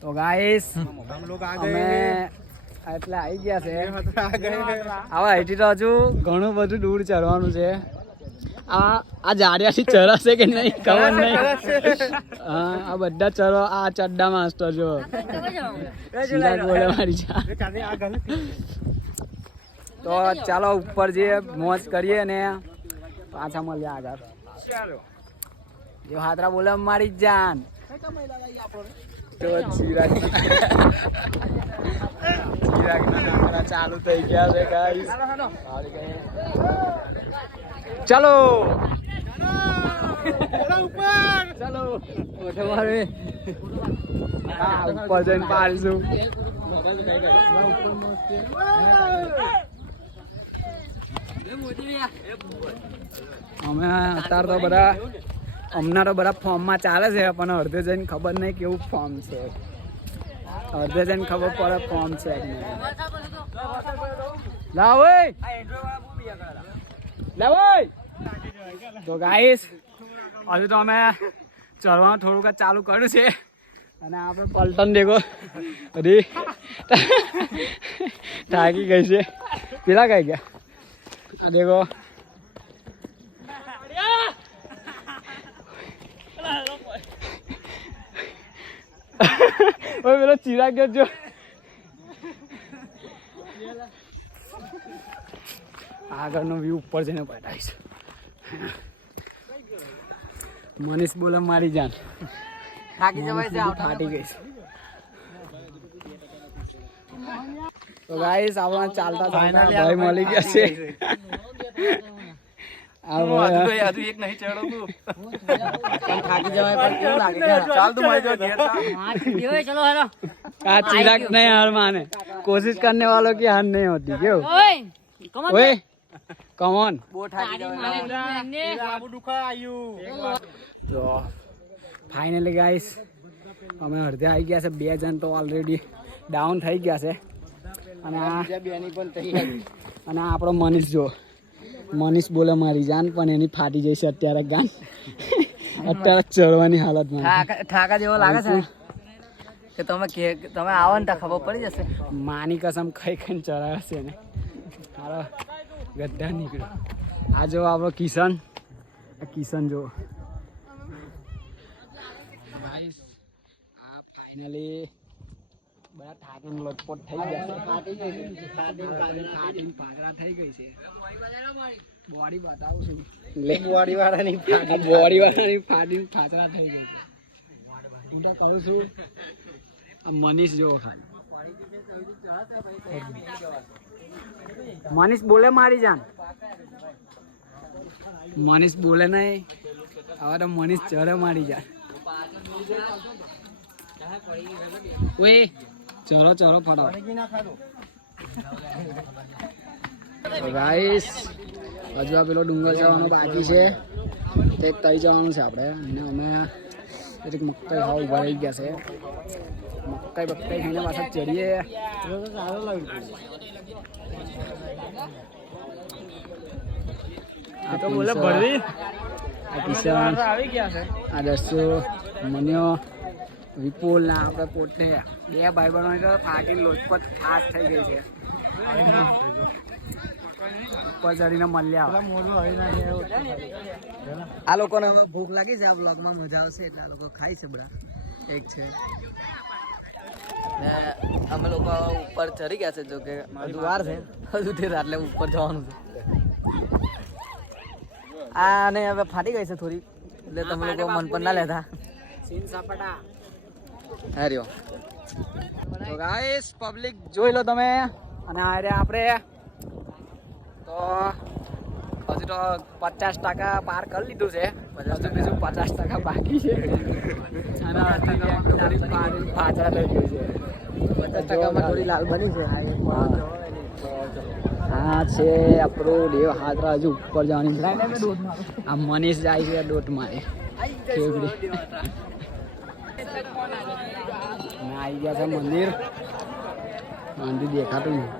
તો ગાઈસ અમે એટલે આવી ગયા છે. હવે અહીંથી તો હજુ ઘણું બધું દૂર ચડવાનું છે. આ જાડિયાથી ચરાશે કે નહીં ખબર નહીં. હા આ બધા ચરો આ ચડ્ડા માસ્ટર જો બોલે મારી તો ચાલો ઉપર જઈએ મોજ કરીએ ને પાછા મળીએ આગળ. જો હાથરા બોલે મારી જાન તો ચિરાગના ચાલુ થઈ ગયા છે ગાઈસ. ચાલો ચાલો ઉપર જઈને પાડીશું. અમે અત્યારે તો બધા હમણાં તો બધા ફોર્મમાં ચાલે છે પણ અડધે જઈને ખબર નહીં કેવું ફોર્મ છે. અડધે જઈને ખબર પડે ફોર્મ છે. તો ગાઈસ હજુ તો અમે ચડવાનું થોડુંક ચાલુ કર્યું છે અને આપણે પલટન દેખો બધી થાકી ગઈ છે. પેલા કઈ ગયા આ દેખો પેલો ચિરાગ જો આગળનો વ્યૂ ઉપર જઈને બતાવીશ. મનીષ બોલે મારી જાન થાકી ફાટી ગઈ. તો ગાઈસ આપણે ચાલતા ભાઈ મળી ગયા છે. चिराग नहीं हार माने कोशिश करने वालों की हार नहीं होती. क्यों ओए कमॉन तो फाइनली गाइस અમે અડધે આવી ગયા છે. 2 જણ તો ઓલરેડી ડાઉન થઈ ગયા છે અને આપણો મનીષ જો મનીષ બોલે મારી જાન પણ એની ફાટી જશે અત્યારે ગાન. અત્યારે ચડવાની હાલતમાં ઠાકા જેવો લાગે છે કે તમે આવો ને તો ખબર પડી જશે. માની કસમ ખાઈ ખાઈને ચડાવશે ને મારો ગઢા નીકળ્યો. આ જો આપણો કિશન જો આ ફાઇનલી બધા થાકીને લટપટ થઈ ગયા છે. પાતળા થઈ ગઈ છે. બોડી બતાવું છું. બોડી વાળાની ફાટીને પાતળા થઈ ગઈ છે. હું તો કહું છું આ મનીષ જો મનીષ બોલે મારી જાન. મનીષ બોલે નહીં હવે તો મનીષ ચડે મારી જાન. ઓય ચલો ફટાફટ. ગાઈસ હજુ આ પેલો ડુંગર જવાનો બાકી છે. તે તઈ જવાનું છે આપણે અને અમે એક મકાઈ હાવ ઉભા રહી ગયા છે. મકાઈ ખાઈને પાછા ચડીએ. આ દર્શો મન્યો વિપુલ ના આપણે પોતે 2 ભાઈબંધો ફાટીને લોચપત ખાસ થઈ ગઈ છે. ઉપર ચડીને મળ્યા. આ લોકોને હવે ભૂખ લાગી છે. આ બ્લોગમાં મજા આવશે એટલે આ લોકો ખાય છે બધા. એક છે અમે લોકો ઉપર ચડી ગયા છે. જો કે હજુ વાર છે. હજુ એટલે ઉપર જવાનું છે. આ ને હવે ફાટી ગઈ છે થોડી એટલે તમે લોકો મન પર ના લેતા. સીન સાપટા હર્યો તો ગાઈસ પબ્લિક જોઈ લો તમે. અને આ આપણે તો હજુ તો 50% પાર કરી લીધું છે. હજુ બીજું 50% બાકી છે. અને પાછળ થઈ ગયું છે. 50%માં થોડી લાલ બની છે. હા છે આપણું દેવ હાથરા હજુ ઉપર જવાની. આ મનીષ જાય છે દોટ મારે આવી ગયા છે મંદિર. મંદિર દેખાતું નહીં.